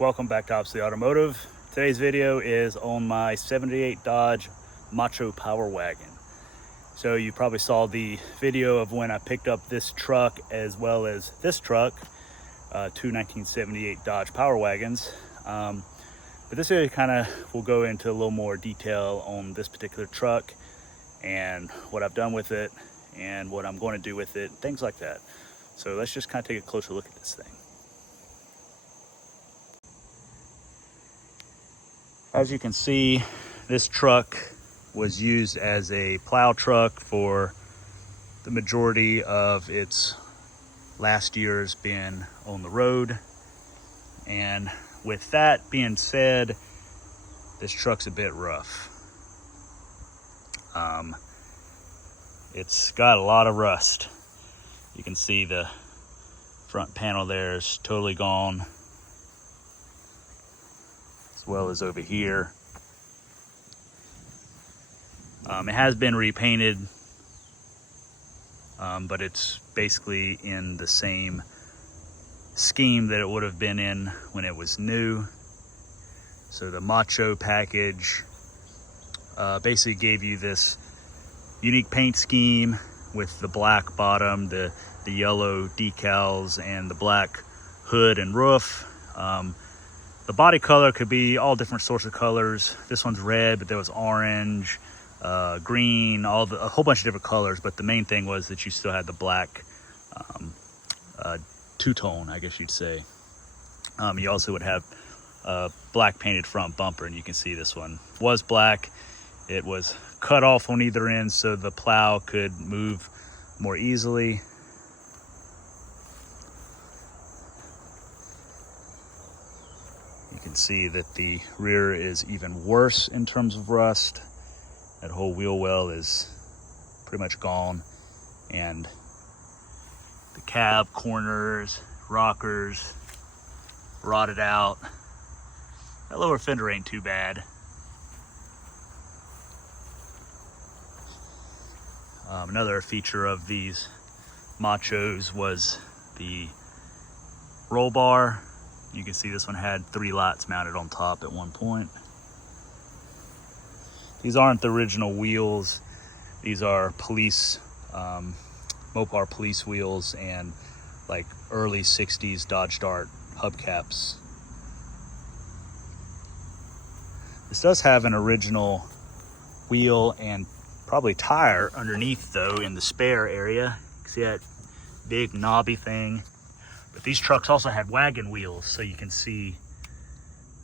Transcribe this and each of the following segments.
Welcome back to Obviously Automotive. Today's video is on my 78 Dodge MACHO Power Wagon. So you probably saw the video of when I picked up this truck as well as this truck, two 1978 Dodge Power Wagons. But this video kind of will go into a little more detail on this particular truck and what I've done with it and what I'm going to do with it, things like that. So let's just kind of take a closer look at this thing. As you can see, this truck was used as a plow truck for the majority of its last years being on the road. And with that being said, this truck's a bit rough. It's got a lot of rust. You can see the front panel there is totally gone, as well as over here. It has been repainted, but it's basically in the same scheme that it would have been in when it was new. So the Macho package basically gave you this unique paint scheme with the black bottom, the yellow decals, and the black hood and roof. The body color could be all different sorts of colors. This one's red, but there was orange, green, a whole bunch of different colors. But the main thing was that you still had the black two-tone, I guess you'd say. You also would have a black painted front bumper, and you can see this one was black. It was cut off on either end so the plow could move more easily. You can see that the rear is even worse in terms of rust. That whole wheel well is pretty much gone. And the cab corners, rockers, rotted out. That lower fender ain't too bad. Another feature of these Machos was the roll bar. You can see this one had 3 lights mounted on top at one point. These aren't the original wheels. These are police, MoPar police wheels and like early 60s Dodge Dart hubcaps. This does have an original wheel and probably tire underneath though in the spare area. You can see that big knobby thing. But these trucks also had wagon wheels, so you can see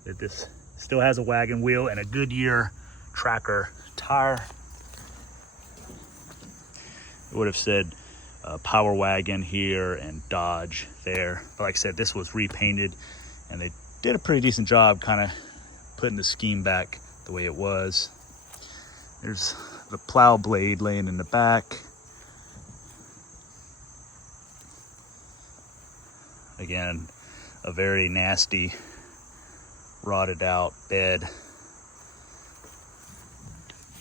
that this still has a wagon wheel and a Goodyear tracker tire. It would have said Power Wagon here and Dodge there. But like I said, this was repainted and they did a pretty decent job kind of putting the scheme back the way it was. There's the plow blade laying in the back. Again, a very nasty, rotted out bed.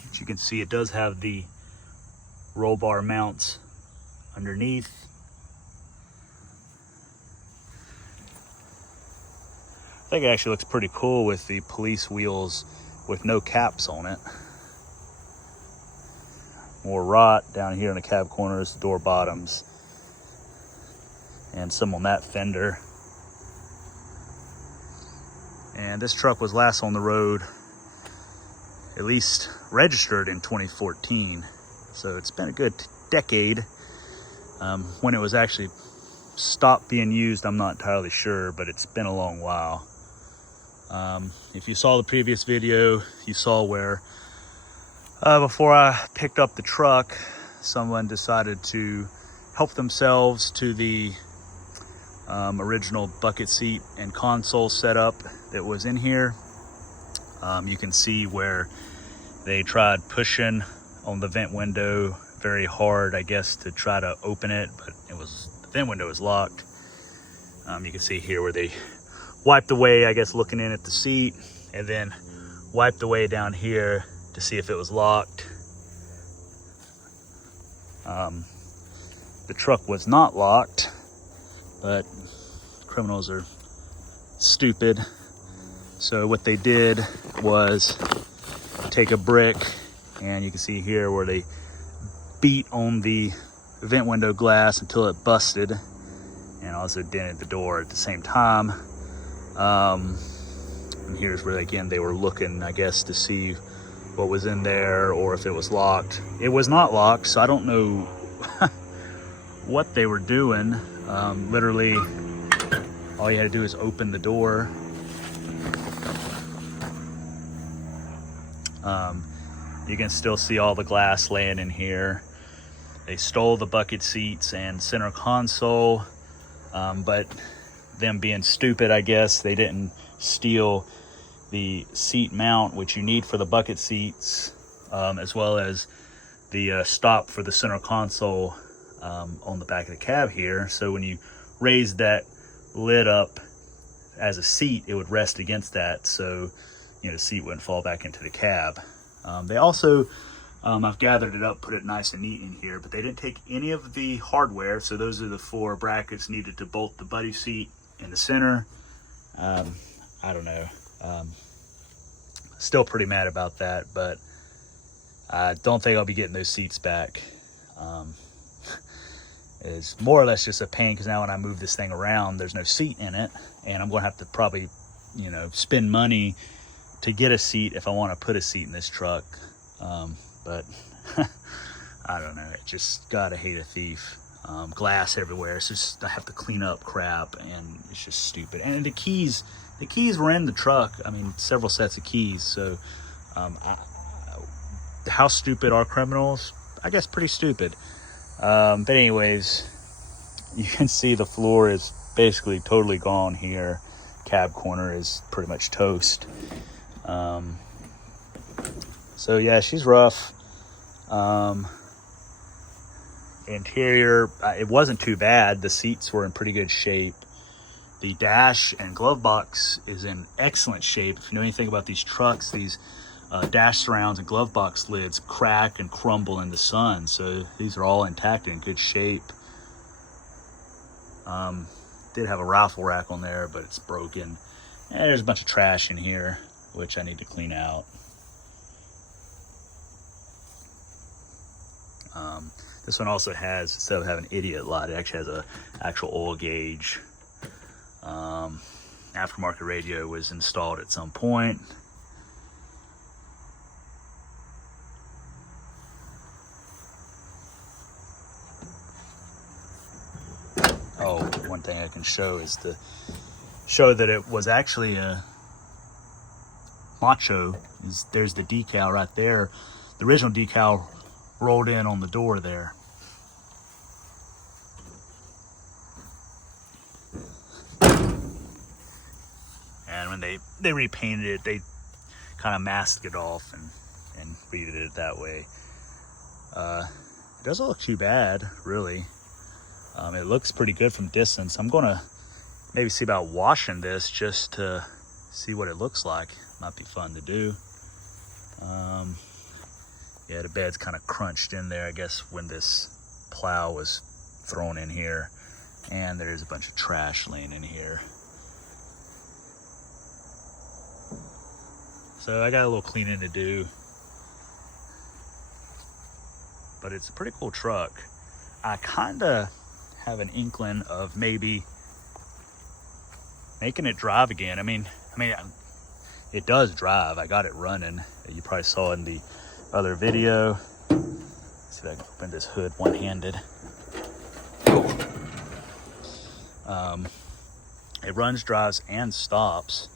As you can see, it does have the roll bar mounts underneath. I think it actually looks pretty cool with the police wheels with no caps on it. More rot down here in the cab corners, door bottoms, and some on that fender. And this truck was last on the road, at least registered in 2014. So it's been a good decade. When it was actually stopped being used, I'm not entirely sure, but it's been a long while. If you saw the previous video, you saw where before I picked up the truck, someone decided to help themselves to the original bucket seat and console setup that was in here. You can see where they tried pushing on the vent window very hard, I guess, to try to open it, but the vent window was locked. You can see here where they wiped away, I guess, looking in at the seat, and then wiped away down here to see if it was locked. The truck was not locked, but criminals are stupid. So what they did was take a brick, and you can see here where they beat on the vent window glass until it busted, and also dented the door at the same time. And here's where, again, they were looking, I guess, to see what was in there or if it was locked. It was not locked, so I don't know what they were doing. Literally, all you had to do is open the door. You can still see all the glass laying in here. They stole the bucket seats and center console, but them being stupid, I guess, they didn't steal the seat mount, which you need for the bucket seats, as well as the stop for the center console on the back of the cab here. So when you raise that lid up as a seat, it would rest against that, so the seat wouldn't fall back into the cab. They also, I've gathered it up, put it nice and neat in here, but they didn't take any of the hardware. So those are the 4 brackets needed to bolt the buddy seat in the center. I don't know. Still pretty mad about that, but I don't think I'll be getting those seats back. It's more or less just a pain, because now when I move this thing around, there's no seat in it, and I'm going to have to probably, spend money to get a seat if I want to put a seat in this truck. But I don't know. It just, gotta hate a thief. Glass everywhere. It's just, I have to clean up crap, and it's just stupid. And the keys were in the truck. I mean, several sets of keys. So how stupid are criminals? I guess pretty stupid. But anyways, you can see the floor is basically totally gone here. Cab corner is pretty much toast. So yeah, she's rough. Interior, it wasn't too bad. The seats were in pretty good shape. The dash and glove box is in excellent shape. If you know anything about these trucks, these dash surrounds and glove box lids crack and crumble in the sun. So these are all intact and in good shape. Did have a rifle rack on there, but it's broken. And there's a bunch of trash in here, which I need to clean out. This one also has, instead of having idiot light, it actually has a actual oil gauge. Aftermarket radio was installed at some point. Oh, one thing I can show is to show that it was actually a Macho. There's the decal right there. The original decal rolled in on the door there. And when they repainted it, they kind of masked it off and redid it that way. It doesn't look too bad, really. It looks pretty good from distance. I'm gonna maybe see about washing this just to see what it looks like. Might be fun to do. Yeah, the bed's kind of crunched in there, I guess, when this plow was thrown in here. And there's a bunch of trash laying in here. So I got a little cleaning to do. But it's a pretty cool truck. I kind of have an inkling of maybe making it drive again. I mean, it does drive. I got it running. You probably saw in the other video. Let's see if I can open this hood one-handed. It runs, drives, and stops.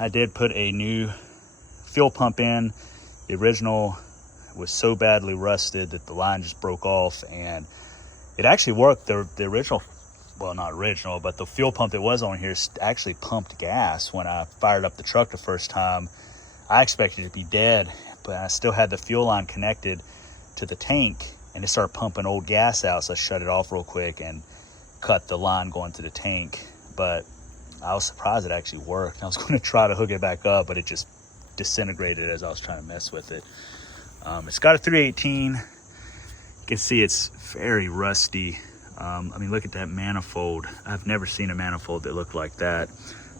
I did put a new fuel pump in. The original was so badly rusted that the line just broke off, and it actually worked. The original, well, not original, but the fuel pump that was on here actually pumped gas. When I fired up the truck the first time, I expected it to be dead, but I still had the fuel line connected to the tank, and it started pumping old gas out. So I shut it off real quick and cut the line going to the tank. But I was surprised it actually worked. I was going to try to hook it back up, but it just disintegrated as I was trying to mess with it. It's got a 318. You can see it's very rusty. Look at that manifold. I've never seen a manifold that looked like that.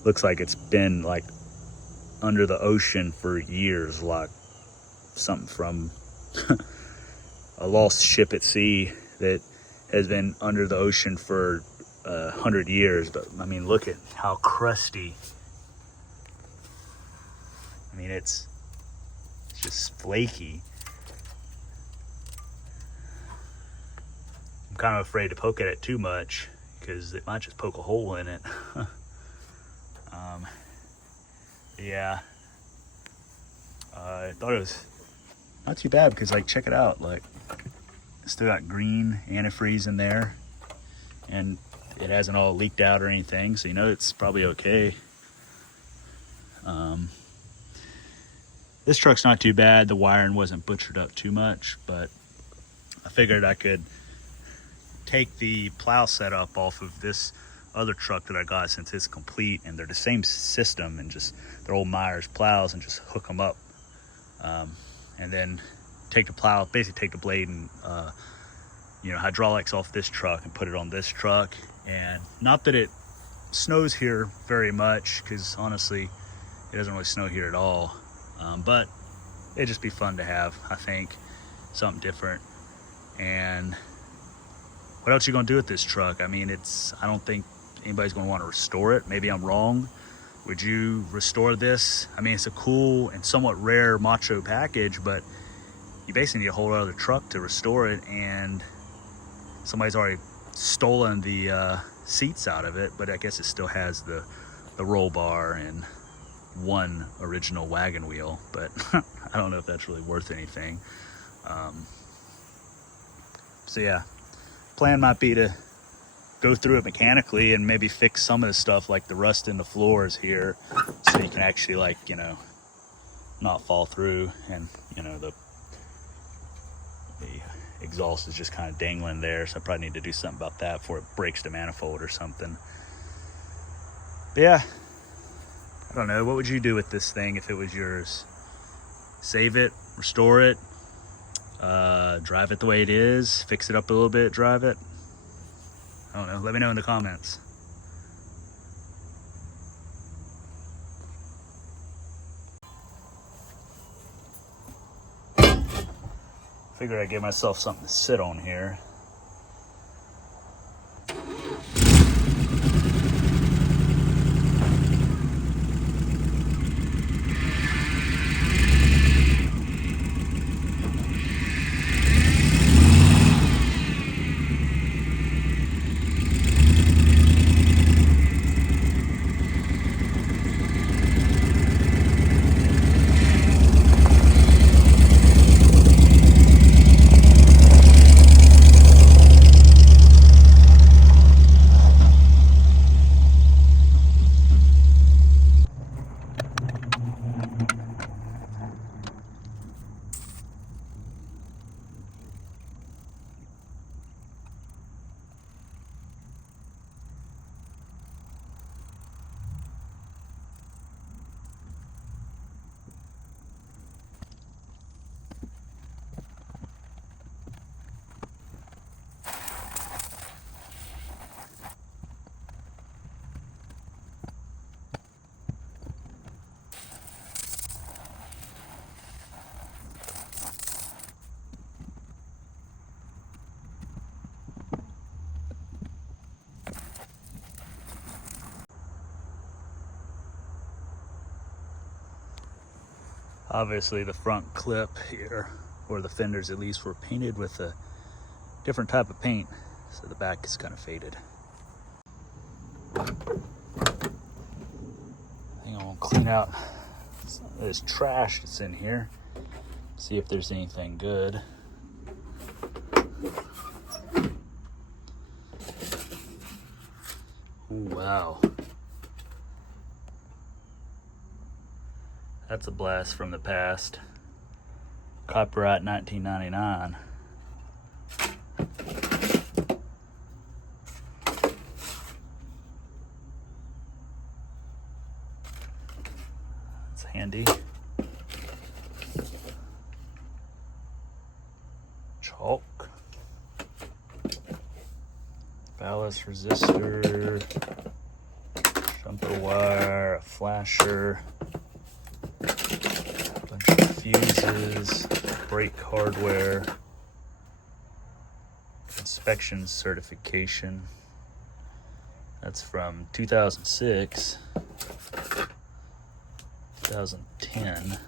looks like it's been like under the ocean for years, like something from a lost ship at sea that has been under the ocean for 100 years. But I mean, look at how crusty. I mean, it's just flaky. I'm kind of afraid to poke at it too much because it might just poke a hole in it. Yeah, I thought it was not too bad because, like, check it out, like, it's still got green antifreeze in there and it hasn't all leaked out or anything, so you know it's probably okay. This truck's not too bad. The wiring wasn't butchered up too much, but I figured I could take the plow setup off of this other truck that I got, since it's complete and they're the same system and just they're old Myers plows, and just hook them up, and then take the plow, basically take the blade and you know, hydraulics off this truck and put it on this truck. And not that it snows here very much, because honestly it doesn't really snow here at all, but it'd just be fun to have, I think, something different. And what else are you gonna do with this truck? I mean, I don't think anybody's gonna want to restore it. Maybe I'm wrong. Would you restore this? I mean, it's a cool and somewhat rare Macho package, but you basically need a whole other truck to restore it, and somebody's already stolen the seats out of it. But I guess it still has the roll bar and one original wagon wheel, but I don't know if that's really worth anything. So yeah, plan might be to go through it mechanically and maybe fix some of the stuff, like the rust in the floors here, so you can actually, like, you know, not fall through, and you know, the exhaust is just kind of dangling there, so I probably need to do something about that before it breaks the manifold or something. But yeah, I don't know, what would you do with this thing if it was yours? Save it, restore it, drive it the way it is, fix it up a little bit, drive it? I don't know, let me know in the comments. Figured I'd give myself something to sit on here. Obviously the front clip here, or the fenders at least, were painted with a different type of paint, so the back is kind of faded. I think I'm gonna clean out some of this trash that's in here, see if there's anything good. Ooh, wow. That's a blast from the past. Copyright 1999. It's handy. Chalk. Ballast resistor. Jumper wire. flasher, bunch of fuses, brake hardware, inspection certification. That's from 2006, 2010.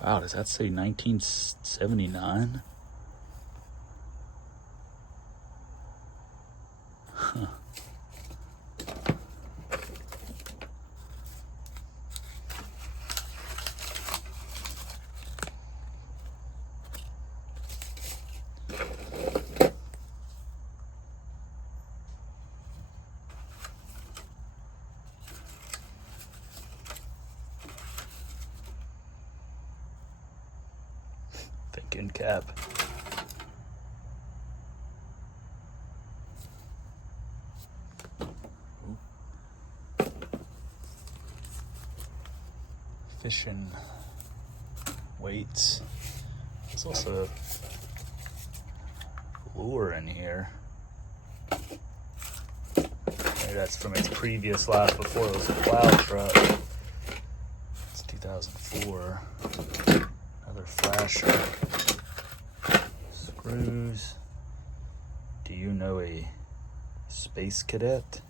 Wow, does that say 1979? Huh. Thinking cap. Fishing weights. There's also a lure in here. Maybe that's from its previous life before it was a plow truck. It's 2004. Another flasher. Screws. Do you know a space cadet?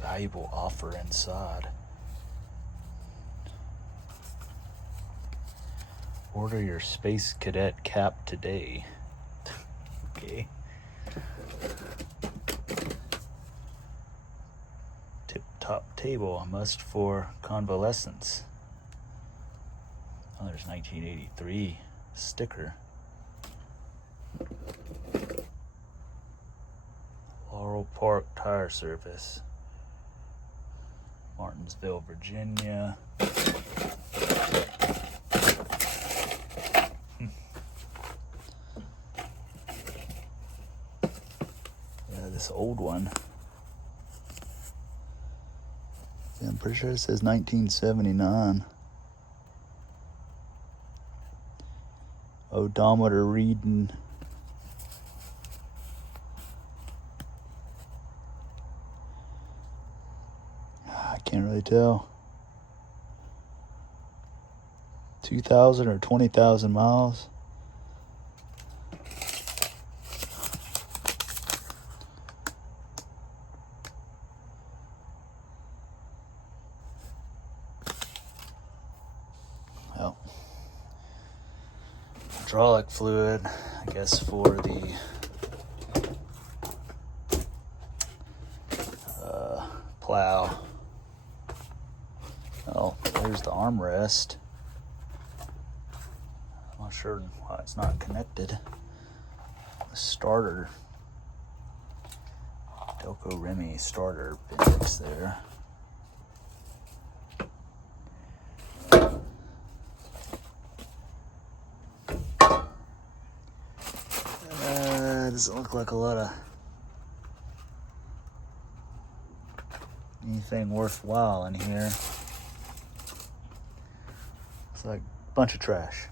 Valuable offer inside. Order your space cadet cap today. Okay. Tip-top table, a must for convalescence. Oh, there's 1983 sticker. Laurel Park Tire Service. Martinsville, Virginia. Yeah, this old one. Yeah, I'm pretty sure it says 1979. Odometer reading. I can't really tell. 2,000 or 20,000 miles. Well, hydraulic fluid, I guess, for the plow. Oh, there's the armrest. I'm not sure why it's not connected. The starter, Delco Remy starter pins there. Doesn't look like a lot of anything worthwhile in here. It's like a bunch of trash.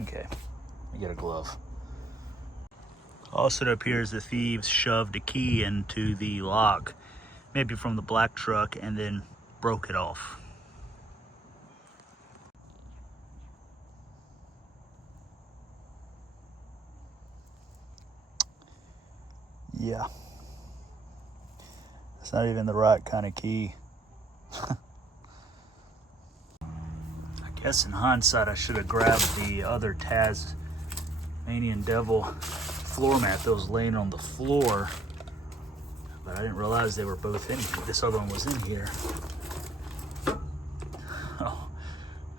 Okay, I get a glove. Also, it appears the thieves shoved a key into the lock, maybe from the black truck, and then broke it off. Yeah. It's not even the right kind of key. I guess in hindsight I should have grabbed the other Tasmanian Devil floor mat that was laying on the floor, but I didn't realize they were both in here. This other one was in here. Oh,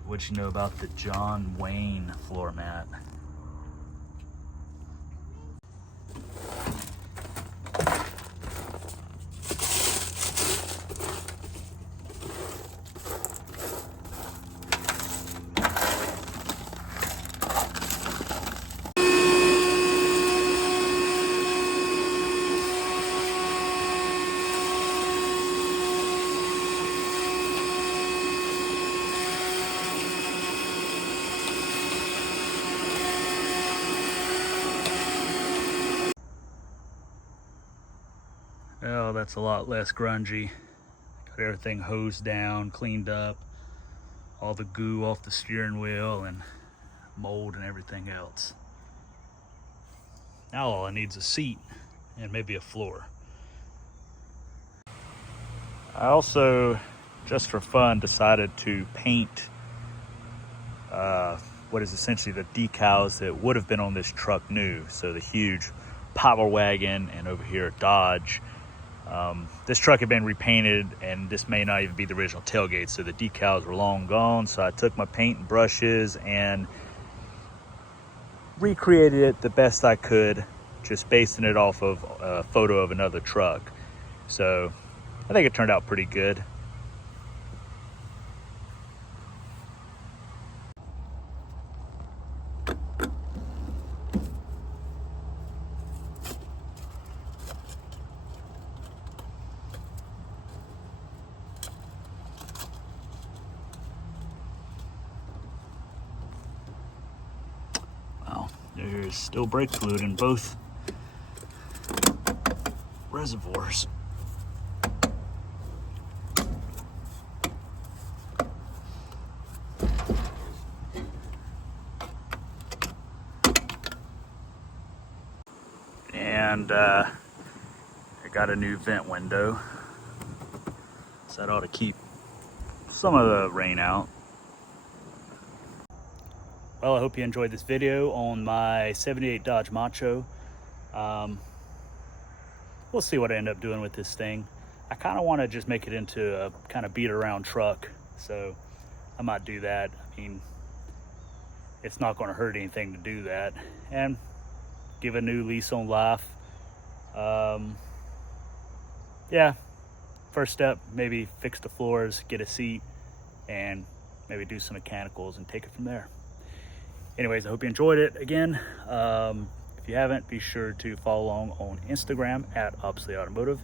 what'd you know about the John Wayne floor mat? Well, that's a lot less grungy. Got everything hosed down, cleaned up, all the goo off the steering wheel and mold and everything else. Now all I need is a seat and maybe a floor. I also, just for fun, decided to paint what is essentially the decals that would have been on this truck new. So the huge Power Wagon and over here a Dodge. This truck had been repainted and this may not even be the original tailgate, so the decals were long gone. So I took my paint and brushes and recreated it the best I could, just basing it off of a photo of another truck. So I think it turned out pretty good. Well, there's still brake fluid in both reservoirs. And I got a new vent window, so that ought to keep some of the rain out. Well, I hope you enjoyed this video on my 78 Dodge Macho. We'll see what I end up doing with this thing. I kind of want to just make it into a kind of beat around truck, so I might do that. I mean, it's not going to hurt anything to do that and give a new lease on life. Yeah, first step, maybe fix the floors, get a seat, and maybe do some mechanicals and take it from there. Anyways, I hope you enjoyed it. Again, if you haven't, be sure to follow along on Instagram at Obsolete Automotive,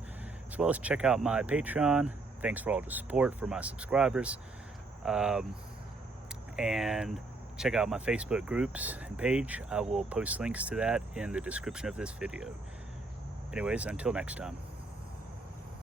as well as check out my Patreon. Thanks for all the support for my subscribers. And check out my Facebook groups and page. I will post links to that in the description of this video. Anyways, until next time.